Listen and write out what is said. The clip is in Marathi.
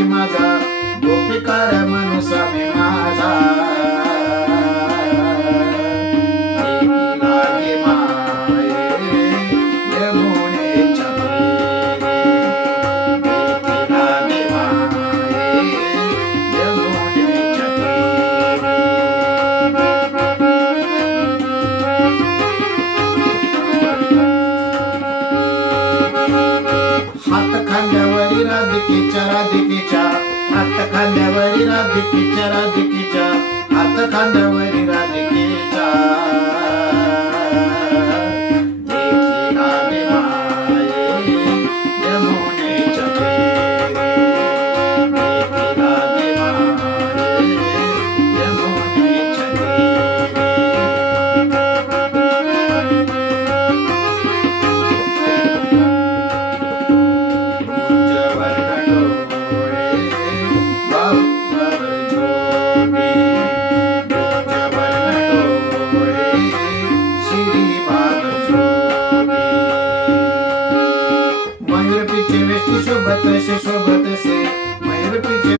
स्वामी माझा, गोपिकार म्हणू स्वामी माझा. लागे माये यमुनेच्या तीरी, लागे माये यमुनेच्या तीरी. हात खांद्यावरी राधिकेच्या, राधिकेच्या हात खांद्यावरी राधिकेच्या, राधिकेच्या हात खांद्यावरी राधिकेच्या.